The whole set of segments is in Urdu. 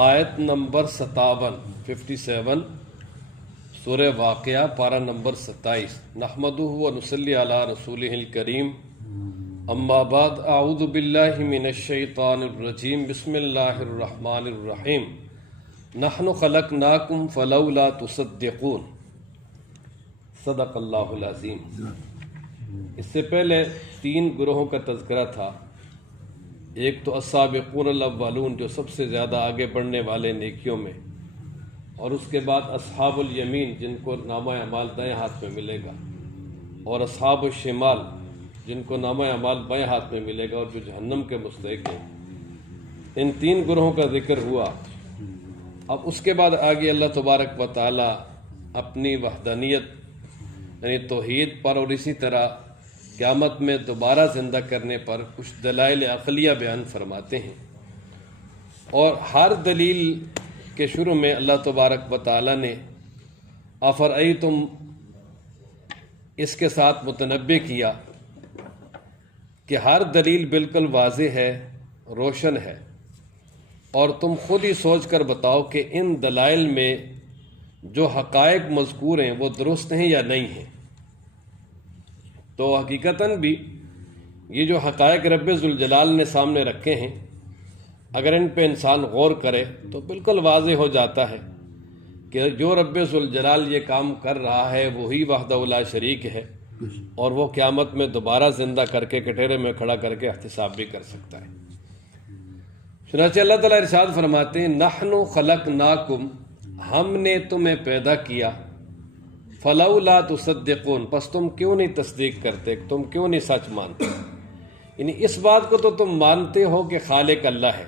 آیت نمبر 57 سورہ واقعہ پارہ نمبر 27 نحمدہ و نصلی علی رسولہ الکریم اما بعد اعوذ باللہ من الشیطان الرجیم بسم اللہ الرحمن الرحیم نحن خلقناکم فلولا تصدقون صدق اللہ العظیم۔ اس سے پہلے 3 گروہوں کا تذکرہ تھا۔ ایک تو السابقون الاولون جو سب سے زیادہ آگے بڑھنے والے نیکیوں میں، اور اس کے بعد اصحاب الیمین جن کو نامہ اعمال دائیں ہاتھ میں ملے گا، اور اصحاب الشمال جن کو نامہ اعمال بائیں ہاتھ میں ملے گا اور جو جہنم کے مستحق ہیں۔ ان 3 گروہوں کا ذکر ہوا۔ اب اس کے بعد آگے اللہ تبارک و تعالی اپنی وحدانیت یعنی توحید پر اور اسی طرح قیامت میں دوبارہ زندہ کرنے پر کچھ دلائل عقلیہ بیان فرماتے ہیں، اور ہر دلیل کے شروع میں اللہ تبارک و تعالی نے افرأیتم اس کے ساتھ متنبع کیا کہ ہر دلیل بالکل واضح ہے، روشن ہے، اور تم خود ہی سوچ کر بتاؤ کہ ان دلائل میں جو حقائق مذکور ہیں وہ درست ہیں یا نہیں ہیں۔ تو حقیقتاً بھی یہ جو حقائق رب ذوالجلال نے سامنے رکھے ہیں، اگر ان پہ انسان غور کرے تو بالکل واضح ہو جاتا ہے کہ جو رب ذوالجلال یہ کام کر رہا ہے وہی وحدہ لا شریک ہے، اور وہ قیامت میں دوبارہ زندہ کر کے کٹہرے میں کھڑا کر کے احتساب بھی کر سکتا ہے۔ چنانچہ اللہ تعالیٰ ارشاد فرماتے ہیں نحن خلقناکم ہم نے تمہیں پیدا کیا، فلولا تصدقون پس تم کیوں نہیں تصدیق کرتے، تم کیوں نہیں سچ مانتے۔ یعنی اس بات کو تو تم مانتے ہو کہ خالق اللہ ہے،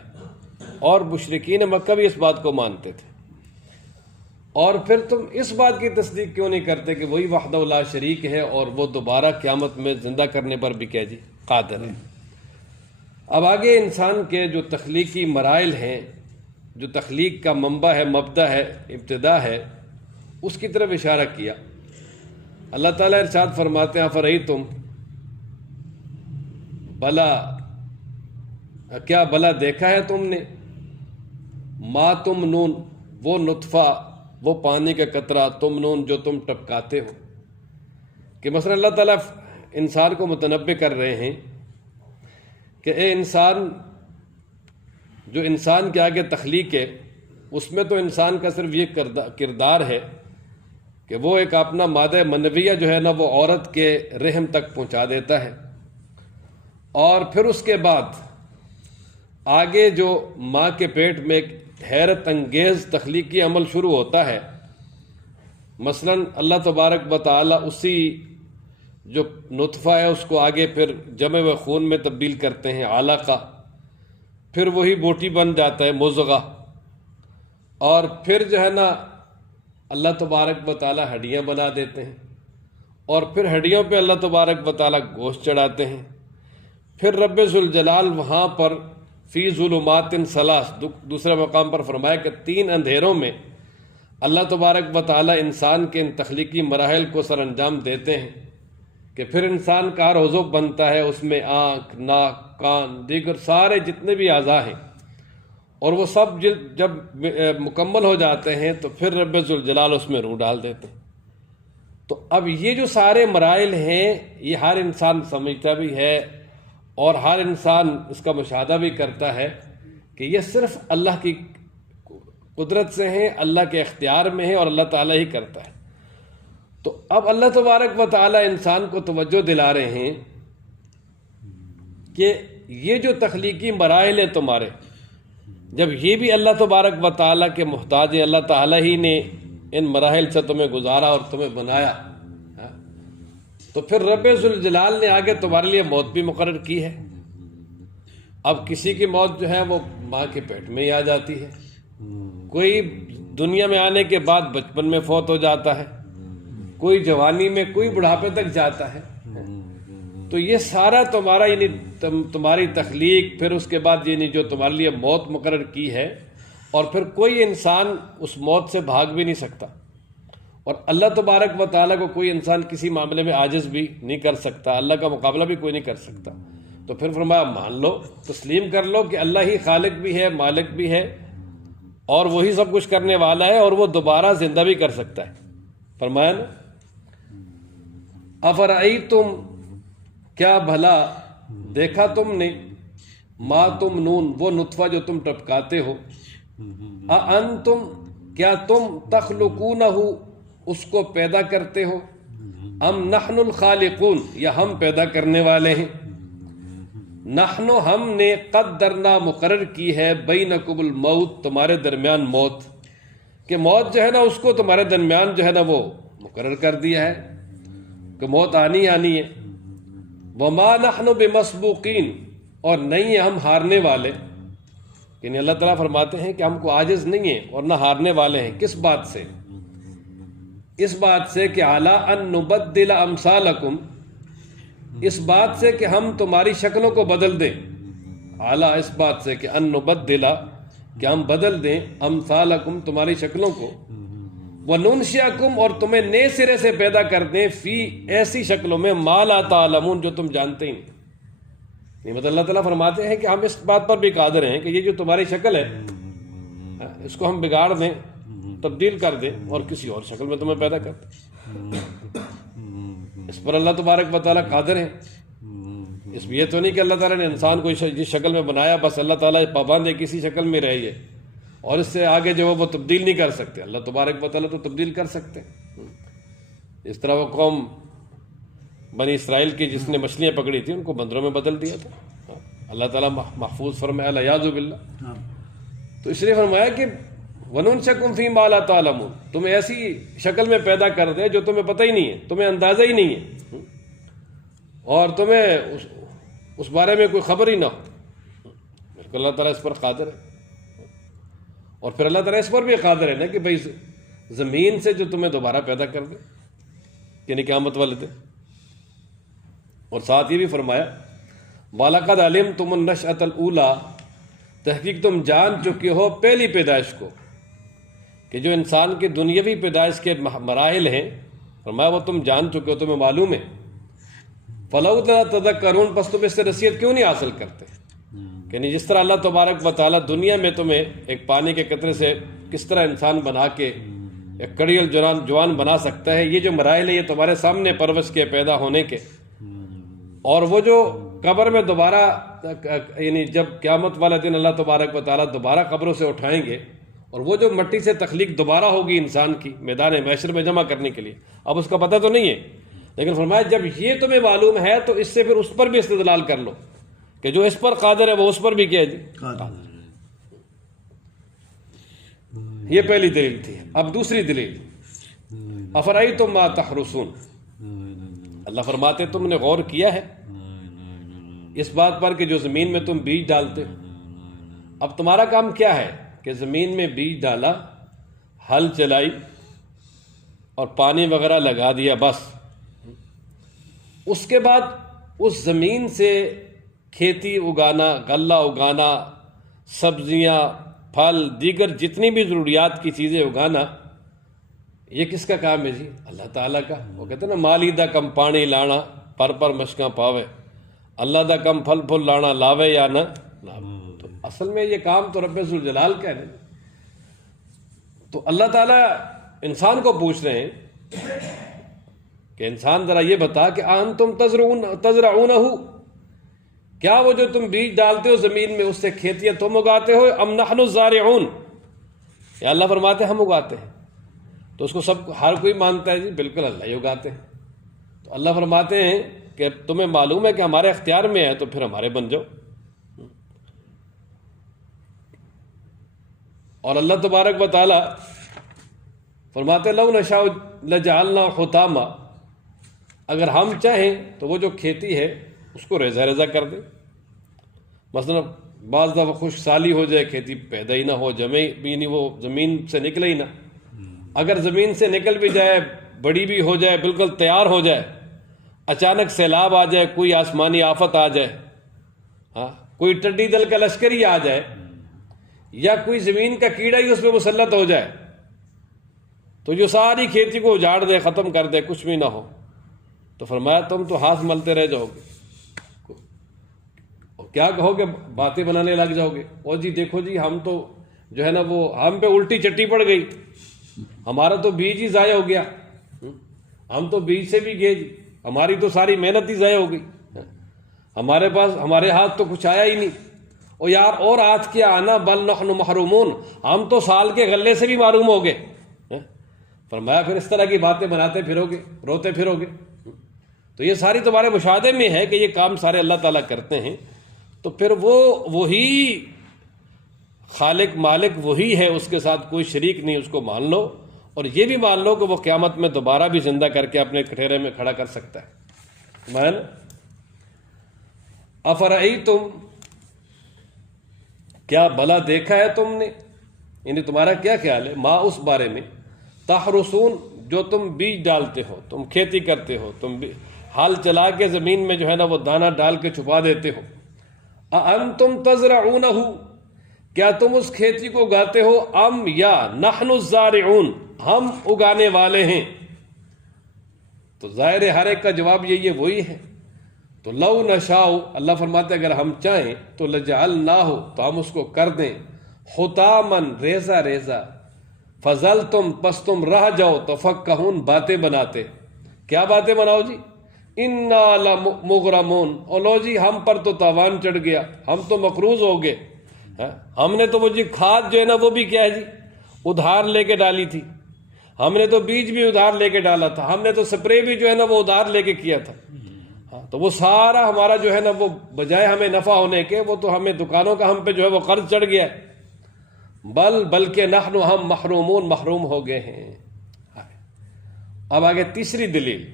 اور مشرکین مکہ بھی اس بات کو مانتے تھے، اور پھر تم اس بات کی تصدیق کیوں نہیں کرتے کہ وہی وحدہ لا شریک ہے اور وہ دوبارہ قیامت میں زندہ کرنے پر بھی کیا قادر ہے۔ اب آگے انسان کے جو تخلیقی مراحل ہیں، جو تخلیق کا منبع ہے، مبدا ہے، ابتدا ہے، اس کی طرف اشارہ کیا۔ اللہ تعالیٰ ارشاد فرماتے ہیں افرأیتم کیا بلا دیکھا ہے تم نے، ما تمنون وہ نطفہ، وہ پانی کا قطرہ، تمنون جو تم ٹپکاتے ہو۔ کہ مثلا اللہ تعالیٰ انسان کو متنبع کر رہے ہیں کہ اے انسان، جو انسان کے آگے تخلیق ہے اس میں تو انسان کا صرف یہ کردار ہے کہ وہ ایک اپنا مادہ منویہ جو ہے نا وہ عورت کے رحم تک پہنچا دیتا ہے، اور پھر اس کے بعد آگے جو ماں کے پیٹ میں ایک حیرت انگیز تخلیقی عمل شروع ہوتا ہے۔ مثلا اللہ تبارک و تعالی اسی جو نطفہ ہے اس کو آگے پھر جمع و خون میں تبدیل کرتے ہیں، علقہ، پھر وہی بوٹی بن جاتا ہے مضغہ، اور پھر جو ہے نا اللہ تبارک و تعالی ہڈیاں بنا دیتے ہیں، اور پھر ہڈیوں پہ اللہ تبارک و تعالی گوشت چڑھاتے ہیں۔ پھر رب ذوالجلال وہاں پر فی ظلمات ثلاث دوسرے مقام پر فرمایا کہ 3 اندھیروں میں اللہ تبارک و تعالی انسان کے ان تخلیقی مراحل کو سر انجام دیتے ہیں کہ پھر انسان کا ہر عضو بنتا ہے، اس میں آنکھ، ناک، کان، دیگر سارے جتنے بھی اعضاء ہیں، اور وہ سب جب مکمل ہو جاتے ہیں تو پھر رب ذوالجلال اس میں روح ڈال دیتے ہیں۔ تو اب یہ جو سارے مراحل ہیں یہ ہر انسان سمجھتا بھی ہے، اور ہر انسان اس کا مشاہدہ بھی کرتا ہے کہ یہ صرف اللہ کی قدرت سے ہیں، اللہ کے اختیار میں ہیں، اور اللہ تعالیٰ ہی کرتا ہے۔ تو اب اللہ تبارک و تعالیٰ انسان کو توجہ دلا رہے ہیں کہ یہ جو تخلیقی مراحل ہیں تمہارے، جب یہ بھی اللہ تبارک و تعالیٰ کے محتاج ہیں، اللہ تعالیٰ ہی نے ان مراحل سے تمہیں گزارا اور تمہیں بنایا، تو پھر رب ذوالجلال نے آگے تمہارے لیے موت بھی مقرر کی ہے۔ اب کسی کی موت جو ہے وہ ماں کے پیٹ میں ہی آ جاتی ہے، کوئی دنیا میں آنے کے بعد بچپن میں فوت ہو جاتا ہے، کوئی جوانی میں، کوئی بڑھاپے تک جاتا ہے۔ تو یہ سارا تمہارا یعنی تمہاری تخلیق، پھر اس کے بعد یعنی جو تمہارے لیے موت مقرر کی ہے، اور پھر کوئی انسان اس موت سے بھاگ بھی نہیں سکتا، اور اللہ تبارک و تعالیٰ کو کوئی انسان کسی معاملے میں عاجز بھی نہیں کر سکتا، اللہ کا مقابلہ بھی کوئی نہیں کر سکتا۔ تو پھر فرمایا مان لو، تسلیم کر لو کہ اللہ ہی خالق بھی ہے، مالک بھی ہے، اور وہی سب کچھ کرنے والا ہے اور وہ دوبارہ زندہ بھی کر سکتا ہے. فرمایا نا افرأیتم کیا بھلا دیکھا تم نے ما تم نون وہ نطفہ جو تم ٹپکاتے ہو انتم کیا تم تخلقونہ اس کو پیدا کرتے ہو ام نحن الخالقون یا ہم پیدا کرنے والے ہیں. نحن ہم نے قدرنا مقرر کی ہے بینکم الموت تمہارے درمیان موت کہ موت جو ہے نا اس کو تمہارے درمیان جو ہے نا وہ مقرر کر دیا ہے کہ موت آنی ہے. وما نحن بمسبوقین اور نہیں ہم ہارنے والے. یعنی اللہ تعالیٰ فرماتے ہیں کہ ہم کو عاجز نہیں ہیں اور نہ ہارنے والے ہیں. کس بات سے؟ اس بات سے کہ اعلیٰ ان نبدل امثالکم اس بات سے کہ ہم تمہاری شکلوں کو بدل دیں. اعلیٰ اس بات سے کہ ان نبدل کہ ہم بدل دیں امثالکم تمہاری شکلوں کو وَنُنْشِئَكُمْ اور تمہیں نئے سرے سے پیدا کر دیں فی ایسی شکلوں میں ما لا تعلمون جو تم جانتے ہی نہیں. مطلب اللہ تعالیٰ فرماتے ہیں کہ ہم اس بات پر بھی قادر ہیں کہ یہ جو تمہاری شکل ہے اس کو ہم بگاڑ دیں تبدیل کر دیں اور کسی اور شکل میں تمہیں پیدا کر دیں. اس پر اللہ تبارک و تعالیٰ قادر ہیں. اس میں یہ تو نہیں کہ اللہ تعالیٰ نے انسان کو جس شکل میں بنایا بس اللہ تعالیٰ پابند ہے کسی شکل میں رہی ہے اور اس سے آگے جو وہ تبدیل نہیں کر سکتے. اللہ تبارک و تعالیٰ تو تبدیل کر سکتے. اس طرح وہ قوم بنی اسرائیل کی جس نے مچھلیاں پکڑی تھی ان کو بندروں میں بدل دیا تھا. اللہ تعالیٰ محفوظ فرمایا الیاذ باللہ. تو اس لیے فرمایا کہ وَنُنْشِئَكُمْ فِي مَا لَا تَعْلَمُونَ تمہیں ایسی شکل میں پیدا کر دے جو تمہیں پتہ ہی نہیں ہے تمہیں اندازہ ہی نہیں ہے اور تمہیں اس بارے میں کوئی خبر ہی نہ ہو. بالکل اللہ تعالیٰ اس پر قادر ہے. اور پھر اللہ تعالیٰ اس پر بھی قادر ہے نا کہ بھئی زمین سے جو تمہیں دوبارہ پیدا کر دے یعنی قیامت والے دن. اور ساتھ یہ بھی فرمایا وَلَقَدْ عَلِمْتُمُ النَّشْأَةَ الْأُولَىٰ تحقیق تم جان چکے ہو پہلی پیدائش کو کہ جو انسان کی دنیاوی پیدائش کے مراحل ہیں فرمایا وہ تم جان چکے ہو تمہیں معلوم ہے. فَلَوْلَا تَذَكَّرُونَ پس تم اس سے نصیحت کیوں نہیں حاصل کرتے. یعنی جس طرح اللہ تبارک و تعالیٰ دنیا میں تمہیں ایک پانی کے قطرے سے کس طرح انسان بنا کے ایک کڑیل جوان بنا سکتا ہے یہ جو مراحل ہے یہ تمہارے سامنے پرورش کے پیدا ہونے کے اور وہ جو قبر میں دوبارہ یعنی جب قیامت والا دن اللہ تبارک و تعالیٰ دوبارہ قبروں سے اٹھائیں گے اور وہ جو مٹی سے تخلیق دوبارہ ہوگی انسان کی میدان محشر میں جمع کرنے کے لیے اب اس کا پتہ تو نہیں ہے لیکن فرمایا جب یہ تمہیں معلوم ہے تو اس سے پھر اس پر بھی استدلال کر لو کہ جو اس پر قادر ہے وہ اس پر بھی کیا جی قادر. یہ پہلی دلیل تھی. اب دوسری دلیل افرأیتم ما تحرثون اللہ فرماتے تم نے غور کیا ہے اس بات پر کہ جو زمین میں تم بیج ڈالتے ہو. اب تمہارا کام کیا ہے کہ زمین میں بیج ڈالا ہل چلائی اور پانی وغیرہ لگا دیا بس. اس کے بعد اس زمین سے کھیتی اگانا غلہ اگانا سبزیاں پھل دیگر جتنی بھی ضروریات کی چیزیں اگانا یہ کس کا کام ہے جی اللہ تعالیٰ کا. وہ کہتے ہیں نا مالی دا کم پانی لانا پر مشکاں پاوے اللہ دا کم پھل پھل لانا لاوے یا نہ لاوے. تو اصل میں یہ کام تو رب ذوالجلال کا ہے. تو اللہ تعالیٰ انسان کو پوچھ رہے ہیں کہ انسان ذرا یہ بتا کہ انتم تزرعونہ کیا وہ جو تم بیج ڈالتے ہو زمین میں اس سے کھیتیاں تم اگاتے ہو ام نحن الزارعون یا اللہ فرماتے ہیں ہم اگاتے ہیں. تو اس کو سب ہر کوئی مانتا ہے جی بالکل اللہ ہی اگاتے ہیں. تو اللہ فرماتے ہیں کہ تمہیں معلوم ہے کہ ہمارے اختیار میں ہے تو پھر ہمارے بن جاؤ. اور اللہ تبارک و تعالی فرماتے لو نشاء لجعلنا حطاما اگر ہم چاہیں تو وہ جو کھیتی ہے اس کو ریزہ ریزہ کر دیں. مثلا بعض دفعہ خشک سالی ہو جائے کھیتی پیدا ہی نہ ہو جمے بھی نہیں وہ زمین سے نکلے ہی نہ. اگر زمین سے نکل بھی جائے بڑی بھی ہو جائے بالکل تیار ہو جائے اچانک سیلاب آ جائے کوئی آسمانی آفت آ جائے کوئی ٹڈی دل کا لشکر ہی آ جائے یا کوئی زمین کا کیڑا ہی اس پہ مسلط ہو جائے تو جو ساری کھیتی کو اجاڑ دے ختم کر دے کچھ بھی نہ ہو تو فرمایا تم تو ہاتھ ملتے رہ جاؤ گے. کیا کہو گے باتیں بنانے لگ جاؤ گے اور جی دیکھو جی ہم تو جو ہے نا وہ ہم پہ الٹی چٹی پڑ گئی، ہمارا تو بیج ہی ضائع ہو گیا، ہم تو بیج سے بھی گئے جی، ہماری تو ساری محنت ہی ضائع ہو گئی، ہمارے پاس ہمارے ہاتھ تو کچھ آیا ہی نہیں۔ او یار اور ہاتھ کیا آنا، بل نحن محرومون، ہم تو سال کے غلے سے بھی معروم ہو گئے۔ فرمایا پھر اس طرح کی باتیں بناتے پھرو گے، روتے پھرو گے۔ تو یہ ساری تمہارے مشاہدے میں ہے کہ یہ کام سارے اللہ تعالیٰ کرتے ہیں، تو پھر وہی خالق مالک وہی ہے، اس کے ساتھ کوئی شریک نہیں، اس کو مان لو، اور یہ بھی مان لو کہ وہ قیامت میں دوبارہ بھی زندہ کر کے اپنے کٹہرے میں کھڑا کر سکتا ہے۔ مان افرأیتم، کیا بلا دیکھا ہے تم نے، یعنی تمہارا کیا خیال ہے، ما اس بارے میں، تحرسون جو تم بیج ڈالتے ہو، تم کھیتی کرتے ہو، تم ہال چلا کے زمین میں جو ہے نا وہ دانہ ڈال کے چھپا دیتے ہو، اانتم تزرعونہ، کیا تم اس کھیتی کو اگاتے ہو، ام یا نحن الزارعون، ہم اگانے والے ہیں؟ تو ظاہر ہر ایک کا جواب یہ وہی ہے۔ تو لو نشاء، اللہ فرماتے اگر ہم چاہیں تو لجعلناہ، تو ہم اس کو کر دیں حطامن، ریزہ ریزہ، فظلتم، پس تم رہ جاؤ، تفکہون، باتیں بناتے۔ کیا باتیں بناؤ جی؟ انا لمغرمون، اور لو جی ہم پر تو تاوان چڑھ گیا، ہم تو مقروض ہو گئے، ہم نے تو وہ جی کھاد جو ہے نا وہ بھی کیا ہے جی ادھار لے کے ڈالی تھی، ہم نے تو بیج بھی ادھار لے کے ڈالا تھا، ہم نے تو سپرے بھی جو ہے نا وہ ادھار لے کے کیا تھا، تو وہ سارا ہمارا جو ہے نا وہ بجائے ہمیں نفع ہونے کے، وہ تو ہمیں دکانوں کا ہم پہ جو ہے وہ قرض چڑھ گیا ہے، بلکہ نحن، ہم محرومون، محروم ہو گئے ہیں۔ اب آگے تیسری دلیل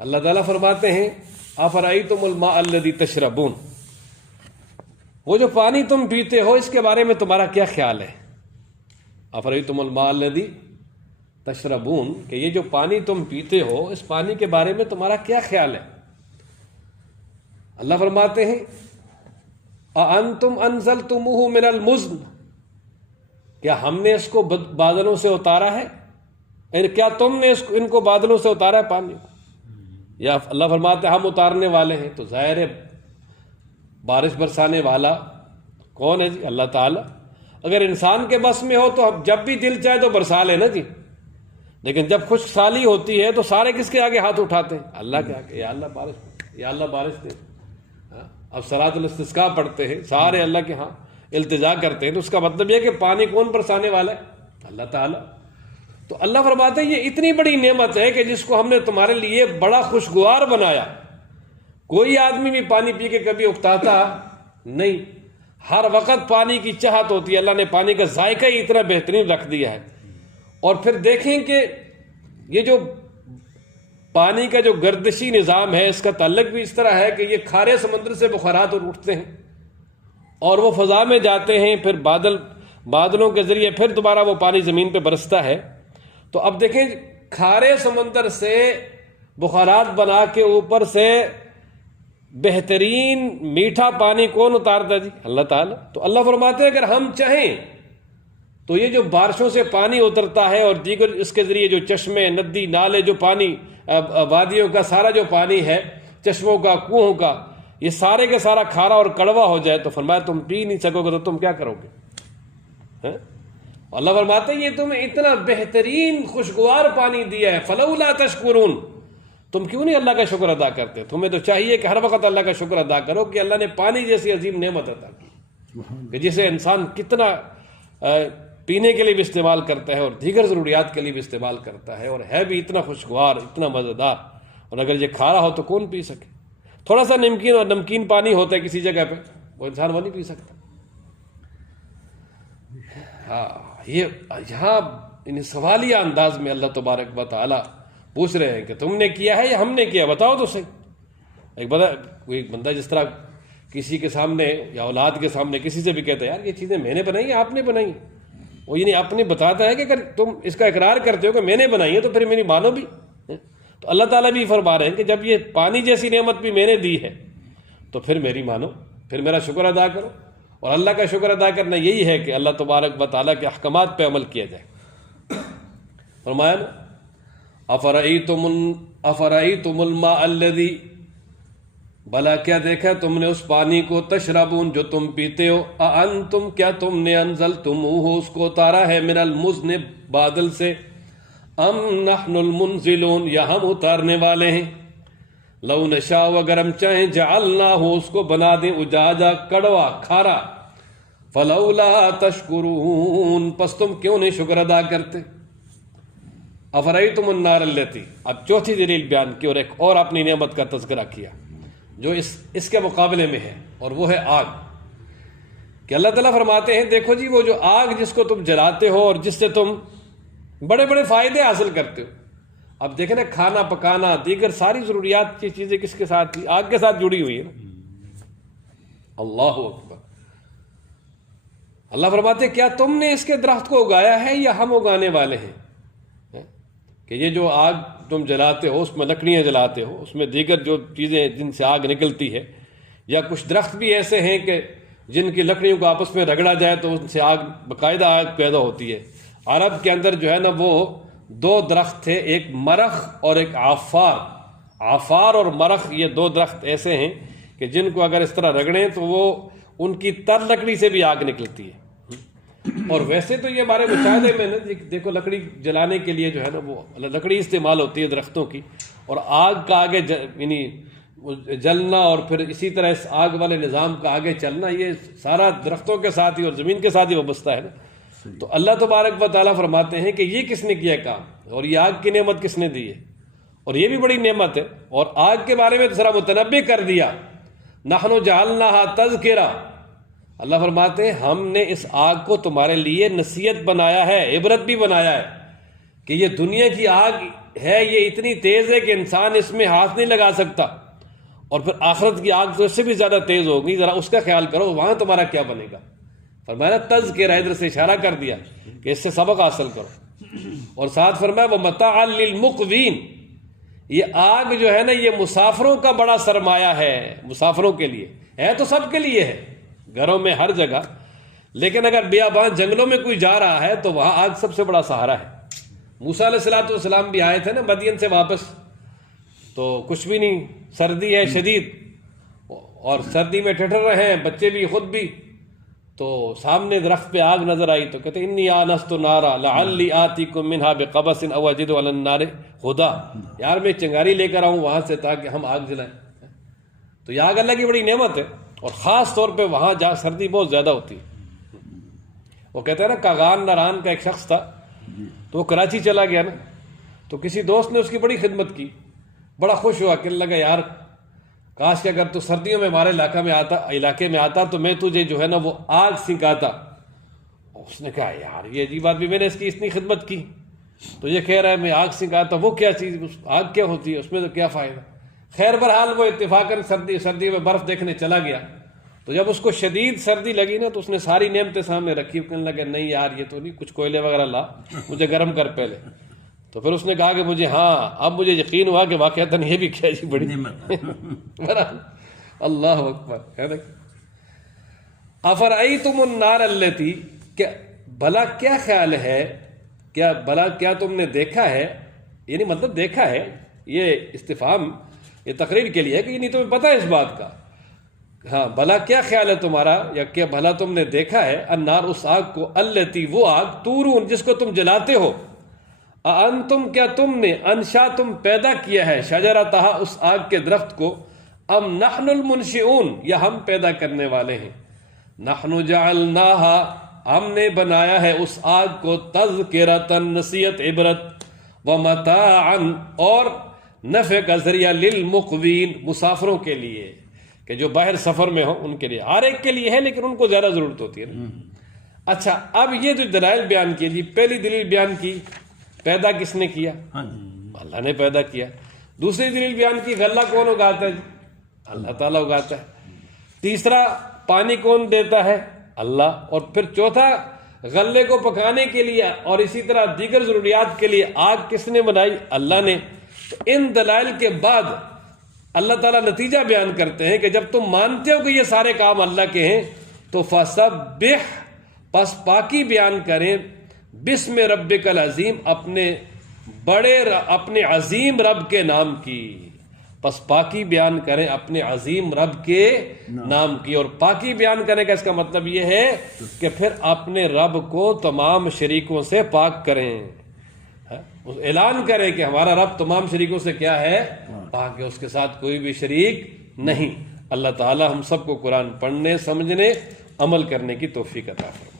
اللہ تعالیٰ فرماتے ہیں افرأیتم الماء الذی تشربون، وہ جو پانی تم پیتے ہو اس کے بارے میں تمہارا کیا خیال ہے؟ افرأیتم الماء الذی تشربون، کہ یہ جو پانی تم پیتے ہو اس پانی کے بارے میں تمہارا کیا خیال ہے؟ اللہ فرماتے ہیں اانتم انزلتموہ من المزن، کیا ہم نے اس کو بادلوں سے اتارا ہے، یعنی کیا تم نے ان کو بادلوں سے اتارا ہے پانی کو؟ یا اللہ فرماتے ہیں ہم اتارنے والے ہیں۔ تو ظاہر ہے بارش برسانے والا کون ہے جی؟ اللہ تعالیٰ۔ اگر انسان کے بس میں ہو تو جب بھی دل چاہے تو برسا لے نا جی، لیکن جب خشک سالی ہوتی ہے تو سارے کس کے آگے ہاتھ اٹھاتے ہیں؟ اللہ کے آگے، یا اللہ بارش، یا اللہ بارش دے۔ اب صلاۃ الاستسقاء پڑھتے ہیں سارے اللہ کے ہاں التجا کرتے ہیں، تو اس کا مطلب یہ کہ پانی کون برسانے والا ہے؟ اللہ تعالیٰ۔ تو اللہ فرماتے ہیں یہ اتنی بڑی نعمت ہے کہ جس کو ہم نے تمہارے لیے بڑا خوشگوار بنایا، کوئی آدمی بھی پانی پی کے کبھی اکتاتا نہیں، ہر وقت پانی کی چاہت ہوتی ہے، اللہ نے پانی کا ذائقہ ہی اتنا بہترین رکھ دیا ہے۔ اور پھر دیکھیں کہ یہ جو پانی کا جو گردشی نظام ہے اس کا تعلق بھی اس طرح ہے کہ یہ کھارے سمندر سے بخارات اٹھتے ہیں اور وہ فضا میں جاتے ہیں، پھر بادلوں کے ذریعے پھر دوبارہ وہ پانی زمین پہ برستا ہے۔ تو اب دیکھیں کھارے سمندر سے بخارات بنا کے اوپر سے بہترین میٹھا پانی کون اتارتا ہے جی؟ اللہ تعالیٰ۔ تو اللہ فرماتے ہیں اگر ہم چاہیں تو یہ جو بارشوں سے پانی اترتا ہے اور دیگر اس کے ذریعے جو چشمے، ندی، نالے، جو پانی وادیوں کا سارا جو پانی ہے، چشموں کا، کنووں کا، یہ سارے کے سارا کھارا اور کڑوا ہو جائے تو فرمایا تم پی نہیں سکو گے تو تم کیا کرو گے؟ اللہ فرماتے ہیں یہ تمہیں اتنا بہترین خوشگوار پانی دیا ہے، فلولا تشکرون، تم کیوں نہیں اللہ کا شکر ادا کرتے؟ تمہیں تو چاہیے کہ ہر وقت اللہ کا شکر ادا کرو کہ اللہ نے پانی جیسی عظیم نعمت عطا کی کہ جسے انسان کتنا پینے کے لیے بھی استعمال کرتا ہے اور دیگر ضروریات کے لیے بھی استعمال کرتا ہے، اور ہے بھی اتنا خوشگوار، اتنا مزیدار، اور اگر یہ کھارا ہو تو کون پی سکے؟ تھوڑا سا نمکین پانی ہوتا ہے کسی جگہ پہ، وہ انسان وہ نہیں پی سکتا۔ ہاں، یہ یہاں سوالیہ انداز میں اللہ تبارک و تعالیٰ پوچھ رہے ہیں کہ تم نے کیا ہے یا ہم نے کیا، بتاؤ تو صحیح۔ کوئی بندہ جس طرح کسی کے سامنے یا اولاد کے سامنے کسی سے بھی کہتا ہے یار یہ چیزیں میں نے بنائی ہیں، آپ نے بنائی ہیں، وہ یعنی اپنے بتاتا ہے کہ اگر تم اس کا اقرار کرتے ہو کہ میں نے بنائی ہے تو پھر میری مانو بھی۔ تو اللہ تعالیٰ بھی فرما رہے ہیں کہ جب یہ پانی جیسی نعمت بھی میں نے دی ہے تو پھر میری مانو، پھر میرا شکر ادا کرو۔ اور اللہ کا شکر ادا کرنا یہی ہے کہ اللہ تبارک و تعالیٰ کے احکامات پہ عمل کیا جائے۔ فرمایا افرأیتم الماء الذی بلا کیا دیکھا تم نے اس پانی کو، تشربون جو تم پیتے ہو، انتم کیا تم نے، انزلتموہ اس کو اتارا ہے، من المزن بادل سے، ام نحن المنزلون یا ہم اتارنے والے ہیں، لو نشاء اگر ہم چاہیں، جعلناہ اس کو بنا دیں اجاجا کڑوا کھارا، فلولا تشکرون پس تم کیوں نہیں شکر ادا کرتے۔ افرأیتم النار التی، اب چوتھی دلیل بیان کی اور ایک اور اپنی نعمت کا تذکرہ کیا جو اس کے مقابلے میں ہے، اور وہ ہے آگ، کہ اللہ تعالیٰ فرماتے ہیں دیکھو جی وہ جو آگ جس کو تم جلاتے ہو اور جس سے تم بڑے بڑے فائدے حاصل کرتے ہو، اب دیکھیں نا کھانا پکانا دیگر ساری ضروریات کی چیزیں کس کے ساتھ تھی؟ آگ کے ساتھ جڑی ہوئی ہے نا۔ اللہ اکبر۔ اللہ فرماتے کیا تم نے اس کے درخت کو اگایا ہے یا ہم اگانے والے ہیں؟ کہ یہ جو آگ تم جلاتے ہو، اس میں لکڑیاں جلاتے ہو، اس میں دیگر جو چیزیں جن سے آگ نکلتی ہے، یا کچھ درخت بھی ایسے ہیں کہ جن کی لکڑیوں کو آپس میں رگڑا جائے تو ان سے آگ باقاعدہ آگ پیدا ہوتی ہے۔ عرب کے اندر جو ہے نا وہ دو درخت تھے، ایک مرخ اور ایک عافار۔ عافار اور مرخ یہ دو درخت ایسے ہیں کہ جن کو اگر اس طرح رگڑیں تو وہ ان کی تر لکڑی سے بھی آگ نکلتی ہے۔ اور ویسے تو یہ ہمارے مشاہدے میں نا دیکھو لکڑی جلانے کے لیے جو ہے نا وہ لکڑی استعمال ہوتی ہے درختوں کی، اور آگ کا آگے یعنی جلنا اور پھر اسی طرح اس آگ والے نظام کا آگے چلنا، یہ سارا درختوں کے ساتھ ہی اور زمین کے ساتھ ہی وابستہ ہے نا۔ تو اللہ تبارک و تعالیٰ فرماتے ہیں کہ یہ کس نے کیا کام، اور یہ آگ کی نعمت کس نے دی ہے، اور یہ بھی بڑی نعمت ہے۔ اور آگ کے بارے میں ذرا متنبع کر دیا، نحن جعلناہا تذکرہ، اللہ فرماتے ہیں ہم نے اس آگ کو تمہارے لیے نصیحت بنایا ہے، عبرت بھی بنایا ہے، کہ یہ دنیا کی آگ ہے، یہ اتنی تیز ہے کہ انسان اس میں ہاتھ نہیں لگا سکتا، اور پھر آخرت کی آگ تو اس سے بھی زیادہ تیز ہوگی، ذرا اس کا خیال کرو وہاں تمہارا کیا بنے گا۔ فرمایا تذکرہ، ادھر سے اشارہ کر دیا کہ اس سے سبق حاصل کرو، اور ساتھ فرمایا ومتاعا للمقوین، یہ آگ جو ہے نا یہ مسافروں کا بڑا سرمایہ ہے، مسافروں کے لیے ہے، تو سب کے لیے ہے گھروں میں ہر جگہ، لیکن اگر بیابان جنگلوں میں کوئی جا رہا ہے تو وہاں آگ سب سے بڑا سہارا ہے۔ موسیٰ علیہ السلام بھی آئے تھے نا مدین سے واپس، تو کچھ بھی نہیں، سردی ہے شدید، اور سردی میں ٹھٹر رہے ہیں بچے بھی خود بھی، تو سامنے درخت پہ آگ نظر آئی تو کہتے انی آنست نارا لعلی آتیکم منہا بقبس او اجد علی النار ہدی، یار میں چنگاری لے کر آؤں وہاں سے تاکہ ہم آگ جلائیں۔ تو یہ آگ اللہ کی بڑی نعمت ہے، اور خاص طور پہ وہاں جہاں سردی بہت زیادہ ہوتی ہے۔ وہ کہتے ہیں نا کاغان ناران کا ایک شخص تھا، تو وہ کراچی چلا گیا نا، تو کسی دوست نے اس کی بڑی خدمت کی، بڑا خوش ہوا، کہنے لگا یار کاش کہ اگر تو سردیوں میں ہمارے علاقے میں آتا تو میں تجھے جو ہے نا وہ آگ سکھاتا۔ اس نے کہا یار یہ عجیب بات بھی، میں نے اس کی اتنی خدمت کی تو یہ کہہ رہا ہے میں آگ سکھاتا، وہ کیا چیز، آگ کیا ہوتی ہے، اس میں تو کیا فائدہ۔ خیر بہرحال وہ اتفاقاً سردی میں برف دیکھنے چلا گیا، تو جب اس کو شدید سردی لگی نا تو اس نے ساری نعمتیں سامنے رکھی، کہنے لگا نہیں یار یہ تو نہیں، کچھ کوئلے وغیرہ لا مجھے گرم کر پہلے۔ تو پھر اس نے کہا کہ مجھے اب مجھے یقین ہوا کہ واقعتاً یہ بھی کیا جی بڑی اللہ اکبر ہے نا۔ افرأیتم النار التی، کہ بھلا کیا خیال ہے، کیا تم نے دیکھا ہے، یعنی مطلب دیکھا ہے، یہ استفہام یہ تقریر کے لیے ہے کہ یہ نہیں تمہیں پتہ ہے اس بات کا، ہاں بھلا کیا خیال ہے تمہارا، یا کیا بھلا تم نے دیکھا ہے، النار اس آگ کو، التی وہ آگ، تورون جس کو تم جلاتے ہو، انتم کیا تم نے، انشا تم پیدا کیا ہے، شجرتہا اس آگ کے درخت کو، ام نحن المنشئون یا ہم پیدا کرنے والے ہیں، نحن جعلناہا ہم نے بنایا ہے اس آگ کو، تذکرۃ نصیحت عبرت، ومتاعا اور نفع کا ذریعہ، للمقوین مسافروں کے لیے، کہ جو باہر سفر میں ہوں ان کے لیے، ہر ایک کے لیے ہے لیکن ان کو زیادہ ضرورت ہوتی ہے نا۔ اچھا اب یہ جو دلائل بیان کی جی، پہلی دلیل بیان کی پیدا کس نے کیا، اللہ نے پیدا کیا۔ دوسری دلیل بیان کی غلہ کون اگاتا ہے، اللہ تعالیٰ اگاتا ہے۔ تیسرا پانی کون دیتا ہے، اللہ۔ اور پھر چوتھا غلے کو پکانے کے لیے اور اسی طرح دیگر ضروریات کے لیے آگ کس نے بنائی، اللہ نے۔ تو ان دلائل کے بعد اللہ تعالیٰ نتیجہ بیان کرتے ہیں کہ جب تم مانتے ہو کہ یہ سارے کام اللہ کے ہیں تو فسبح پس پاکی بیان کریں، بسم ربک العظیم اپنے عظیم رب کے نام کی، پس پاکی بیان کریں اپنے عظیم رب کے نام کی. اور پاکی بیان کرنے کا اس کا مطلب یہ ہے کہ پھر اپنے رب کو تمام شریکوں سے پاک کریں. اعلان کریں کہ ہمارا رب تمام شریکوں سے کیا ہے؟ پاک ہے، اس کے ساتھ کوئی بھی شریک نہیں. اللہ تعالی ہم سب کو قرآن پڑھنے، سمجھنے، عمل کرنے کی توفیق عطا فرمائے.